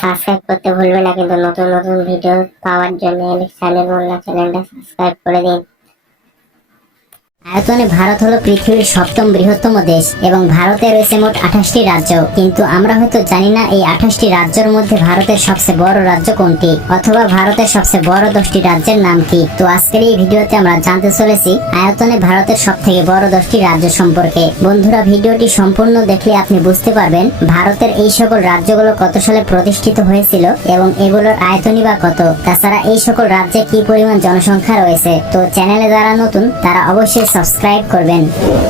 Subscribe করতে ভুলবেন না কিন্তু নতুন নতুন ভিডিও পাওয়ার জন্য চ্যানেল বাংলা চ্যানেলটা সাবস্ক্রাইব করে দিন। আয়তনে ভারত হলো পৃথিবীর সপ্তম বৃহত্তম দেশ এবং ভারতে রয়েছে মোট 28টি রাজ্য, কিন্তু আমরা হয়তো জানি না এই 28টি রাজ্যের মধ্যে ভারতের সবচেয়ে বড় রাজ্য কোনটি, অথবা ভারতের সবচেয়ে বড় 10টি রাজ্যের নাম কি। তো আজকের এই ভিডিওতে আমরা জানতে চলেছি আয়তনে ভারতের সবথেকে বড় 10টি রাজ্য সম্পর্কে। বন্ধুরা, ভিডিওটি সম্পূর্ণ দেখলে আপনি বুঝতে পারবেন ভারতের এই সকল রাজ্যগুলো কত সালে প্রতিষ্ঠিত হয়েছিল এবং এগুলোর আয়তনই বা কত। তাছাড়া এই সকল রাজ্যে কি পরিমাণ জনসংখ্যা রয়েছে। তো চ্যানেলে যারা নতুন তারা অবশ্যই সাবস্ক্রাইব করবেন।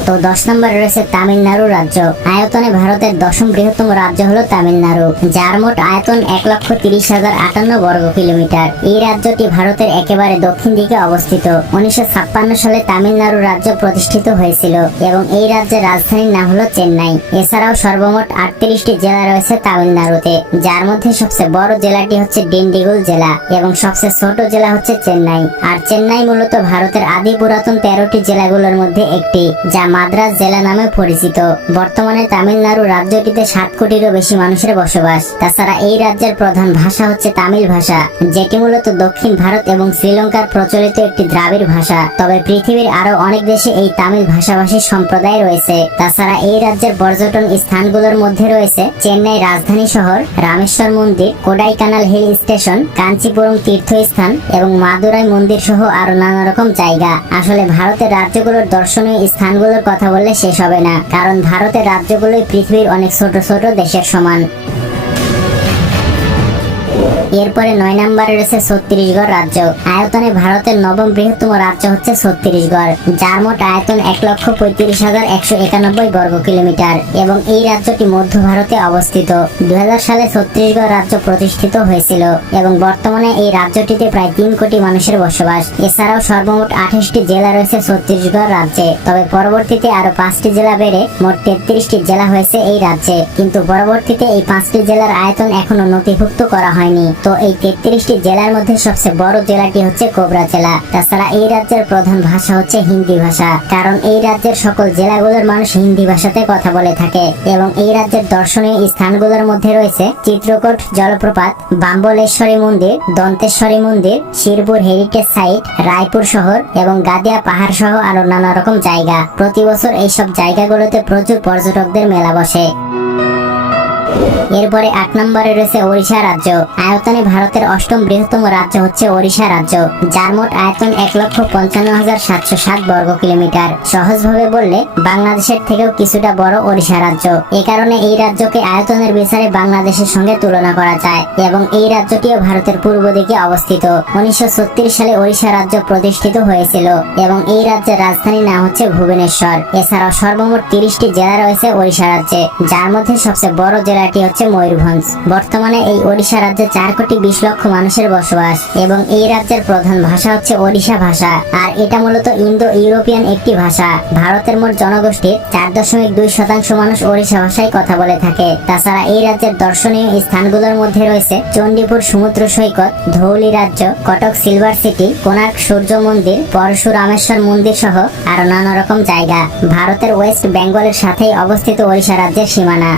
তো 10 নম্বরে রয়েছে তামিলনাড়ু রাজ্য। আয়তনে ভারতের 10ম বৃহত্তম রাজ্য হলো তামিলনাড়ু, যার মোট আয়তন 1,30,058 বর্গ কিলোমিটার। এই রাজ্যটি ভারতের একেবারে দক্ষিণ দিকে অবস্থিত। 1956 সালে তামিলনাড়ু রাজ্য প্রতিষ্ঠিত হয়েছিল এবং এই রাজ্যের রাজধানীর নাম হলো চেন্নাই। এছাড়াও সর্বমোট 38টি জেলা রয়েছে তামিলনাড়ুতে, যার মধ্যে সবচেয়ে বড় জেলাটি হচ্ছে ডিন্ডিগুল জেলা এবং সবচেয়ে ছোট জেলা হচ্ছে চেন্নাই। আর চেন্নাই মূলত ভারতের আদি পুরাতন 13টি জেলাগুলোর মধ্যে একটি, যা মাদ্রাজ জেলা নামে পরিচিত। বর্তমানে তামিলনাড়ু রাজ্যটিতে 7 কোটিরও বেশি মানুষের বসবাস। তাছাড়া এই রাজ্যের প্রধান ভাষা হচ্ছে তামিল ভাষা, যেটি মূলত দক্ষিণ ভারত এবং শ্রীলঙ্কার প্রচলিত একটি দ্রাবিড় ভাষা। তবে পৃথিবীর আরো অনেক দেশে এই তামিল ভাষাভাষী সম্প্রদায় রয়েছে। তাছাড়া এই রাজ্যের পর্যটন স্থানগুলোর মধ্যে রয়েছে চেন্নাই রাজধানী শহর, রামেশ্বর মন্দির, কোডাইকানাল হিল স্টেশন, কাঞ্চিপুরম তীর্থস্থান এবং মাদুরাই মন্দির সহ আরো নানা রকম জায়গা। আসলে ভারতের রাজ্যগুলোর দর্শনীয় স্থানগুলোর কথা বললে শেষ হবে না, কারণ ভারতের রাজ্যগুলোই পৃথিবীর অনেক ছোট ছোট দেশের সমান। এরপরে 9 নম্বরে রয়েছে ছত্তিশগড় রাজ্য। আয়তনে ভারতের 9ম বৃহত্তম রাজ্য হচ্ছে ছত্তিশগড়, যার মোট আয়তন 1,35,191 বর্গ কিলোমিটার এবং এই রাজ্যটি মধ্য ভারতে অবস্থিত। 2000 সালে ছত্তিশগড় রাজ্য প্রতিষ্ঠিত হয়েছিল এবং বর্তমানে এই রাজ্যটিতে প্রায় 3 কোটি মানুষের বসবাস। এছাড়াও সর্বমোট 28টি জেলা রয়েছে ছত্তিশগড় রাজ্যে। তবে পরবর্তীতে আরো 5টি জেলা বেড়ে মোট 33টি জেলা হয়েছে এই রাজ্যে, কিন্তু পরবর্তীতে এই 5টি জেলার আয়তন এখনো নথিভুক্ত করা হয়নি। তো এই 33টি জেলার মধ্যে সবচেয়ে বড় জেলাটি হচ্ছে কোবরা জেলা। তাছাড়া এই রাজ্যের প্রধান ভাষা হচ্ছে হিন্দি ভাষা, কারণ এই রাজ্যের সকল জেলাগুলোর মানুষ হিন্দি ভাষাতে কথা বলে থাকে। এবং এই রাজ্যের দর্শনীয় স্থানগুলোর মধ্যে রয়েছে চিত্রকূট জলপ্রপাত, বাম্বলেশ্বরী মন্দির, দন্তেশ্বরী মন্দির, শিরপুর হেরিটেজ সাইট, রায়পুর শহর এবং গাদিয়া পাহাড় সহ আরো নানা রকম জায়গা। প্রতি বছর এইসব জায়গাগুলোতে প্রচুর পর্যটকদের মেলা বসে। এরপরে 8 নম্বরে রয়েছে ওড়িশা রাজ্য। আয়তনে ভারতের 8ম বৃহত্তম রাজ্য হচ্ছে ওড়িশা রাজ্য, যার মোট আয়তন 1,55,707 বর্গ কিলোমিটার। সহজভাবে বললে বাংলাদেশের থেকেও কিছুটা বড় ওড়িশা রাজ্য। এ কারণে এই রাজ্যকে আয়তনের বিচারে বাংলাদেশের সঙ্গে তুলনা করা যায় এবং এই রাজ্যটিও ভারতের পূর্ব দিকে অবস্থিত। 1936 সালে ওড়িশা রাজ্য প্রতিষ্ঠিত হয়েছিল এবং এই রাজ্যের রাজধানীর নাম হচ্ছে ভুবনেশ্বর। এছাড়াও সর্বমোট 30টি জেলা রয়েছে ওড়িশা রাজ্যে, যার মধ্যে সবচেয়ে বড় জেলাটি হচ্ছে ময়ূরভঞ্জ। বর্তমানে এই ওড়িশা রাজ্যে 4,20,00,000 মানুষের বসবাস এবং এই রাজ্যের প্রধান ভাষা হচ্ছে ওড়িশা ভাষা, আর এটা মূলত ইন্দো ইউরোপিয়ান একটি ভাষা। ভারতের মোট জনগোষ্ঠীর 4.2% মানুষ ওড়িশা ভাষায় কথা বলে থাকে। তাছাড়া এই রাজ্যের দর্শনীয় স্থানগুলোর মধ্যে রয়েছে চণ্ডীপুর সমুদ্র সৈকত, ধৌলি রাজ্য, কটক সিলভার সিটি, কোণার্ক সূর্য মন্দির, পরশুরামেশ্বর মন্দির সহ আরো নানা রকম জায়গা। ভারতের ওয়েস্ট বেঙ্গলের সাথেই অবস্থিত ওড়িশা রাজ্যের সীমানা।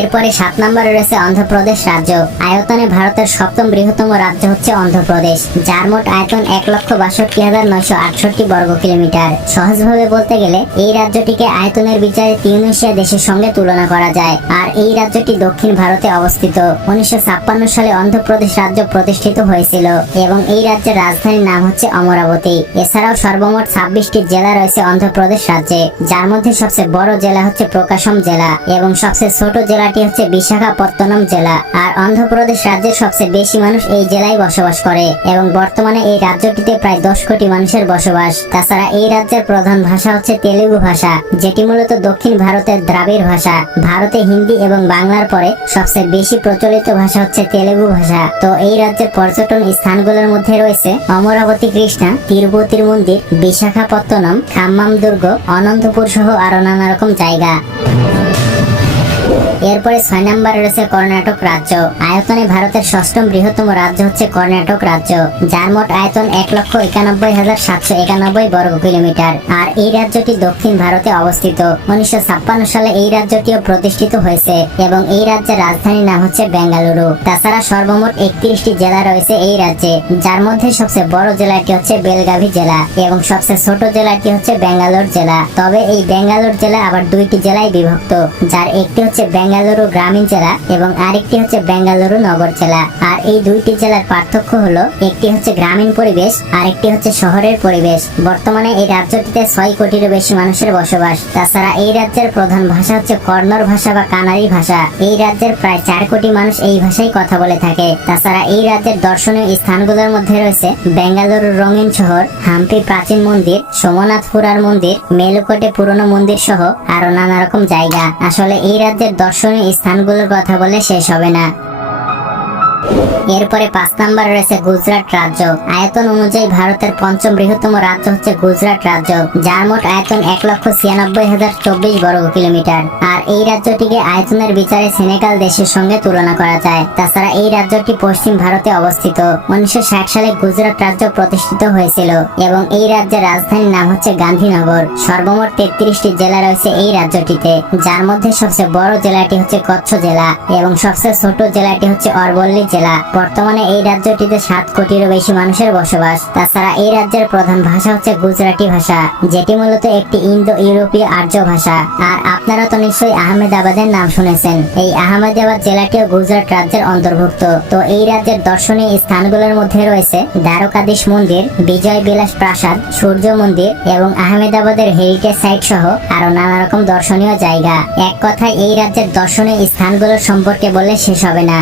এরপরে 7 নম্বরে রয়েছে অন্ধ্রপ্রদেশ রাজ্য। আয়তনে ভারতের 7ম বৃহত্তম রাজ্য হচ্ছে অন্ধ্রপ্রদেশ, যার মোট আয়তন 1,62,968 বর্গ কিলোমিটার। সহজভাবে বলতে গেলে এই রাজ্যটিকে আয়তনের বিচারে তিউনেশিয়া দেশের সঙ্গে তুলনা করা যায়, আর এই রাজ্যটি দক্ষিণ ভারতে অবস্থিত। 1956 সালে অন্ধ্রপ্রদেশ রাজ্য প্রতিষ্ঠিত হয়েছিল এবং এই রাজ্যের রাজধানীর নাম হচ্ছে অমরাবতী। এছাড়াও সর্বমোট 26টি জেলা রয়েছে অন্ধ্রপ্রদেশ রাজ্যে, যার মধ্যে সবচেয়ে বড় জেলা হচ্ছে প্রকাশম জেলা এবং সবচেয়ে ছোট জেলাটি হচ্ছে বিশাখাপত্তনম জেলা। আর অন্ধ্রপ্রদেশ রাজ্যের সবচেয়ে বেশি মানুষ এই জেলায় বসবাস করে এবং বর্তমানে এই রাজ্যটিতে প্রায় 10 কোটি মানুষের বসবাস। তাছাড়া এই রাজ্যের প্রধান ভাষা হচ্ছে তেলুগু ভাষা, যেটি মূলত দক্ষিণ ভারতের দ্রাবিড় ভাষা। ভারতে হিন্দি এবং বাংলার পরে সবচেয়ে বেশি প্রচলিত ভাষা হচ্ছে তেলুগু ভাষা। তো এই রাজ্যের পর্যটন স্থানগুলোর মধ্যে রয়েছে অমরাবতী কৃষ্ণা, তিরুপতির মন্দির, বিশাখাপত্তনম, খাম্মাম দুর্গ, অনন্তপুর সহ আরো নানা রকম জায়গা। এরপরে 6 নম্বরে রয়েছে কর্ণাটক রাজ্য। আয়তনে ভারতের ষষ্ঠম বৃহত্তম রাজ্য হচ্ছে কর্ণাটক রাজ্য, যার মোট আয়তন 1,91,791 বর্গ কিলোমিটার। আর এই রাজ্যটি দক্ষিণ ভারতে অবস্থিত। 1956 সালে এই রাজ্যটিও প্রতিষ্ঠিত হয়েছে এবং এই রাজ্যের রাজধানীর নাম হচ্ছে বেঙ্গালুরু। তাছাড়া সর্বমোট 31টি জেলা রয়েছে এই রাজ্যে, যার মধ্যে সবচেয়ে বড় জেলাটি হচ্ছে বেলগাভি জেলা এবং সবচেয়ে ছোট জেলাটি হচ্ছে বেঙ্গালোর জেলা। তবে এই বেঙ্গালোর জেলা আবার দুইটি জেলায় বিভক্ত, যার একটি হচ্ছে বেঙ্গালুরু গ্রামীণ জেলা এবং আরেকটি হচ্ছে বেঙ্গালুরু নগর জেলা। আর এই দুইটি জেলার পার্থক্য হলো একটি হচ্ছে গ্রামীণ পরিবেশ আর একটি হচ্ছে শহরের পরিবেশ। বর্তমানে এই রাজ্যটিতে 6 কোটিরও বেশি মানুষের বসবাস। তাছাড়া এই রাজ্যের প্রধান ভাষা হচ্ছে কন্নড় ভাষা বা কানাড়ি ভাষা। এই রাজ্যের প্রায় 4 কোটি মানুষ এই ভাষায় কথা বলে থাকে। তাছাড়া এই রাজ্যের দর্শনীয় স্থানগুলোর মধ্যে রয়েছে বেঙ্গালুরুর রঙিন শহর, হাম্পি প্রাচীন মন্দির, সোমনাথ পুরার মন্দির, মেলুকোটে পুরনো মন্দির সহ আরো নানা রকম জায়গা। আসলে এই রাজ্যের দর্শনীয় স্থানগুলোর কথা বলে শেষ হবে না। এরপরে 5 নম্বরে রয়েছে গুজরাট রাজ্য। আয়তন অনুযায়ী ভারতের পঞ্চম বৃহত্তম রাজ্য হচ্ছে গুজরাট রাজ্য, যার মোট আয়তন 1,96,024 বর্গ কিলোমিটার। আর এই রাজ্যটিকে আয়তনের বিচারে সেনেগাল দেশের সঙ্গে তুলনা করা যায়। তাছাড়া এই রাজ্যটি পশ্চিম ভারতে অবস্থিত। 1960 সালে গুজরাট রাজ্য প্রতিষ্ঠিত হয়েছিল এবং এই রাজ্যের রাজধানীর নাম হচ্ছে গান্ধীনগর। সর্বমোট 33টি জেলা রয়েছে এই রাজ্যটিতে, যার মধ্যে সবচেয়ে বড় জেলাটি হচ্ছে কচ্ছ জেলা এবং সবচেয়ে ছোট জেলাটি হচ্ছে অরবল্লী জেলা। বর্তমানে এই রাজ্যটিতে 7 কোটিরও বেশি মানুষের বসবাস। তাছাড়া এই রাজ্যের প্রধান ভাষা হচ্ছে গুজরাটি ভাষা, যেটি মূলত একটি ইন্দো ইউরোপীয় আর্য ভাষা। আর আপনারা তো নিশ্চয়ই আহমেদাবাদের নাম শুনেছেন। এই আহমেদাবাদ জেলাটিও গুজরাট রাজ্যের অন্তর্ভুক্ত। তো এই রাজ্যের দর্শনীয় স্থানগুলোর মধ্যে রয়েছে দ্বারকাধীশ মন্দির, বিজয় বিলাস প্রাসাদ, সূর্য মন্দির এবং আহমেদাবাদের হেরিটেজ সাইট সহ আরো নানা রকম দর্শনীয় জায়গা। এক কথায় এই রাজ্যের দর্শনীয় স্থানগুলোর সম্পর্কে বললে শেষ হবে না।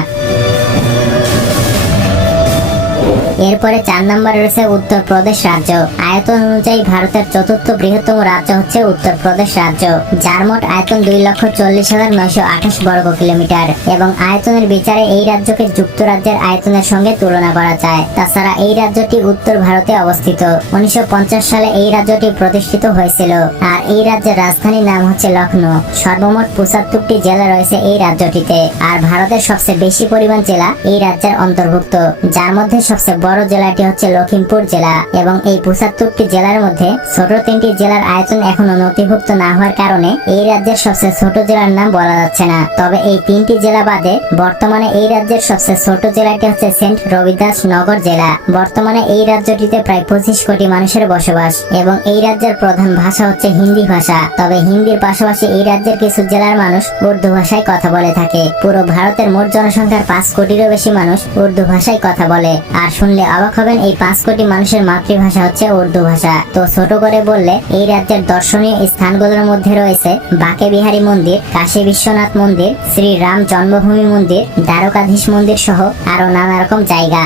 এরপরে 4 নম্বরে রয়েছে উত্তরপ্রদেশ রাজ্য। আয়তন অনুযায়ী ভারতের চতুর্থ বৃহত্তম রাজ্য হচ্ছে উত্তরপ্রদেশ রাজ্য, যার মোট আয়তন 2,40,928 বর্গ কিলোমিটার এবং আয়তনের বিচারে এই রাজ্যকে যুক্তরাজ্যের আয়তনের সঙ্গে তুলনা করা যায়। তাছাড়া এই রাজ্যটি উত্তর ভারতে অবস্থিত। 1950 সালে এই রাজ্যটি প্রতিষ্ঠিত হয়েছিল আর এই রাজ্যের রাজধানীর নাম হচ্ছে লখনৌ। সর্বমোট 75টি জেলা রয়েছে এই রাজ্যটিতে। আর ভারতের সবচেয়ে বেশি পরিমাণ জেলা এই রাজ্যের অন্তর্ভুক্ত, যার মধ্যে সবচেয়ে বড় জেলাটি হচ্ছে লখিমপুর জেলা এবং এই 75টি জেলার মধ্যে ছোট 3টি জেলার আয়তন এখনো নথিভুক্ত না হওয়ার কারণে এই রাজ্যের সবচেয়ে ছোট জেলার নাম বলা যাচ্ছে না। তবে এই 3টি জেলা বাদে বর্তমানে এই রাজ্যের সবচেয়ে ছোট জেলাটি হচ্ছে সেন্ট রবিদাস নগর জেলা। বর্তমানে এই রাজ্যটিতে প্রায় 25 কোটি মানুষের বসবাস এবং এই রাজ্যের প্রধান ভাষা হচ্ছে হিন্দি ভাষা। তবে হিন্দির পাশাপাশি এই রাজ্যের কিছু জেলার মানুষ উর্দু ভাষায় কথা বলে থাকে। পুরো ভারতের মোট জনসংখ্যার 5 কোটিরও বেশি মানুষ উর্দু ভাষায় কথা বলে। আর শুনলে অবাক হবেন, এই 5 কোটি মানুষের মাতৃভাষা হচ্ছে উর্দু ভাষা। তো ছোট করে বললে এই রাজ্যের দর্শনীয় স্থানগুলোর মধ্যে রয়েছে বাকে বিহারী মন্দির, কাশী বিশ্বনাথ মন্দির, শ্রী রাম জন্মভূমি মন্দির, দ্বারকাধীশ মন্দির সহ আরো নানা রকম জায়গা।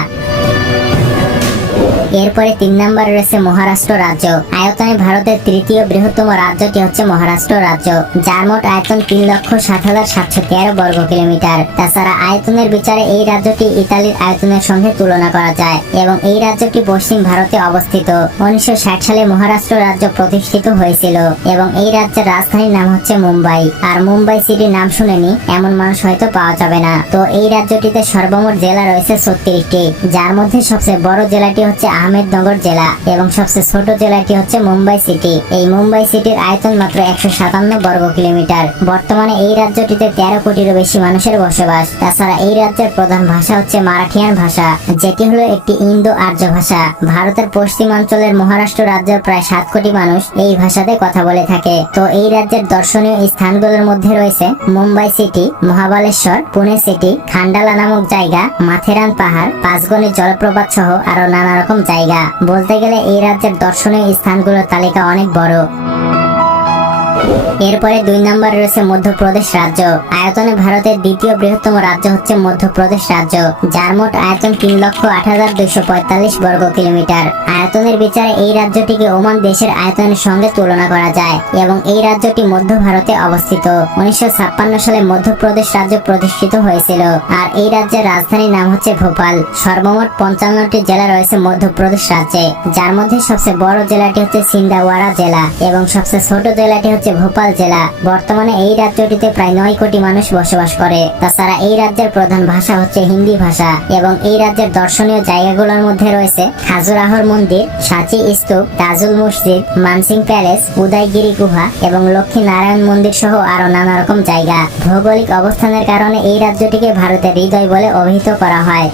এরপরে 3 নম্বরে রয়েছে মহারাষ্ট্র রাজ্য। আয়তনে ভারতের তৃতীয় বৃহত্তম রাজ্যটি হচ্ছে মহারাষ্ট্র রাজ্য, যার মোট আয়তন 3,07,713 বর্গ কিলোমিটার। তাছাড়া আয়তনের বিচারে এই রাজ্যটি ইতালির আয়তনের সঙ্গে তুলনা করা যায় এবং এই রাজ্যটি পশ্চিম ভারতে অবস্থিত। 1960 সালে মহারাষ্ট্র রাজ্য প্রতিষ্ঠিত হয়েছিল এবং এই রাজ্যের রাজধানীর নাম হচ্ছে মুম্বাই। আর মুম্বাই সিটির নাম শুনেনি এমন মানুষ হয়তো পাওয়া যাবে না। তো এই রাজ্যটিতে সর্বমোট জেলা রয়েছে 36টি, যার মধ্যে সবচেয়ে বড় জেলাটি হচ্ছে আহমেদনগর জেলা এবং সবচেয়ে ছোট জেলাটি হচ্ছে মুম্বাই সিটি। এই মুম্বাই সিটির আয়তন মাত্র 157 বর্গ কিলোমিটার। বর্তমানে এই রাজ্যটিতে 13 কোটিরও বেশি মানুষের বসবাস। তাছাড়া এই রাজ্যের প্রধান ভাষা হচ্ছে মারাঠিয়ান ভাষা, যেটি হলো একটি ইন্দো আর্য ভাষা। ভারতের পশ্চিমাঞ্চলের মহারাষ্ট্র রাজ্যের প্রায় 7 কোটি মানুষ এই ভাষাতে কথা বলে থাকে। তো এই রাজ্যের দর্শনীয় স্থানগুলোর মধ্যে রয়েছে মুম্বাই সিটি, মহাবালেশ্বর, পুনে সিটি, খান্ডালা নামক জায়গা, মাথেরান পাহাড়, পাঁচগণের জলপ্রপাত সহ আরো নানা রকম জায়গা। বলতে গেলে এই রাজ্যের দর্শনীয় স্থানগুলোর তালিকা অনেক বড়। এরপরে 2 নম্বরে রয়েছে মধ্যপ্রদেশ রাজ্য। আয়তনে ভারতের দ্বিতীয় বৃহত্তম রাজ্য হচ্ছে মধ্যপ্রদেশ রাজ্য, যার মোট আয়তন 3,08,245 বর্গ কিলোমিটার। আয়তনের বিচারে এই রাজ্যটিকে ওমান দেশের আয়তনের সঙ্গে তুলনা করা যায় এবং এই রাজ্যটি মধ্য ভারতে অবস্থিত। 1956 সালে মধ্যপ্রদেশ রাজ্য প্রতিষ্ঠিত হয়েছিল আর এই রাজ্যের রাজধানীর নাম হচ্ছে ভোপাল। সর্বমোট 55টি জেলা রয়েছে মধ্যপ্রদেশ রাজ্যে, যার মধ্যে সবচেয়ে বড় জেলাটি হচ্ছে সিন্দাওয়াড়া জেলা এবং সবচেয়ে ছোট জেলাটি হচ্ছে ভোপাল বিশাল জেলা। বর্তমানে এই রাজ্যটিতে প্রায় 9 কোটি মানুষ বসবাস করে। তাছাড়া এই রাজ্যের প্রধান ভাষা হচ্ছে হিন্দি ভাষা এবং এই রাজ্যের দর্শনীয় জায়গাগুলোর মধ্যে রয়েছে খাজুরাহোর মন্দির, সাঁচি স্তূপ, তাজুল মসজিদ, মানসিং প্যালেস, উদয়গিরি গুহা এবং লক্ষ্মী নারায়ণ মন্দির সহ আরো নানা রকম জায়গা। ভৌগোলিক অবস্থানের কারণে এই রাজ্যটিকে ভারতের হৃদয় বলে অভিহিত করা হয়।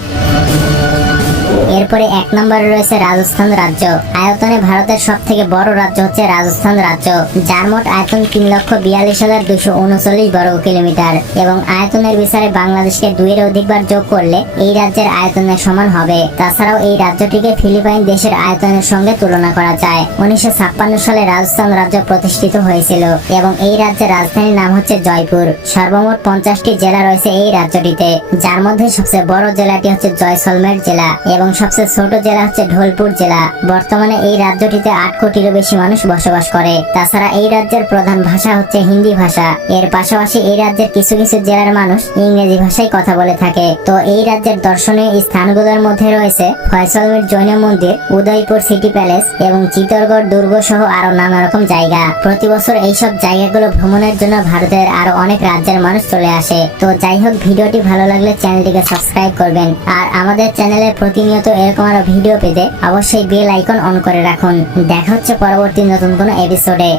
এরপরে 1 নম্বরে রয়েছে রাজস্থান রাজ্য। আয়তনে ভারতের সব থেকে বড় রাজ্য হচ্ছে রাজস্থান রাজ্য, যার মোট আয়তন 3,42,239 বর্গ কিলোমিটার এবং আয়তনের বিচারে বাংলাদেশকে 2 এর অধিকবার যোগ করলে এই রাজ্যের আয়তনের সমান হবে। তাছাড়াও এই রাজ্যটিকে ফিলিপাইন দেশের আয়তনের সঙ্গে তুলনা করা যায়। 1956 সালে রাজস্থান রাজ্য প্রতিষ্ঠিত হয়েছিল এবং এই রাজ্যের রাজধানীর নাম হচ্ছে জয়পুর। সর্বমোট 50টি জেলা রয়েছে এই রাজ্যটিতে, যার মধ্যে সবচেয়ে বড় জেলাটি হচ্ছে জয়সলমের জেলা এবং সবচেয়ে ছোট জেলা হচ্ছে ঢোলপুর জেলা। বর্তমানে এই রাজ্যটিতে 8 কোটিরও বেশি মানুষ বসবাস করে। তাছাড়া এই রাজ্যের প্রধান ভাষা হচ্ছে হিন্দি ভাষা। এর পাশাপাশি এই রাজ্যের কিছু কিছু জেলার মানুষ ইংরেজি ভাষায় কথা বলে থাকে। তো এই রাজ্যের দর্শনীয় স্থানগুলোর মধ্যে রয়েছে ফয়সলমের জৈন মন্দির, উদয়পুর সিটি প্যালেস এবং চিতরগড় দুর্গ সহ আরো নানা রকম জায়গা। প্রতি বছর এইসব জায়গাগুলো ভ্রমণের জন্য ভারতের আরো অনেক রাজ্যের মানুষ চলে আসে। তো যাই হোক, ভিডিওটি ভালো লাগলে চ্যানেলটিকে সাবস্ক্রাইব করবেন আর আমাদের চ্যানেলে প্রতিনিয়ত এরকম আরো ভিডিও পেতে অবশ্যই বেল আইকন অন করে রাখুন। দেখা হচ্ছে পরবর্তী নতুন কোনো এপিসোডে।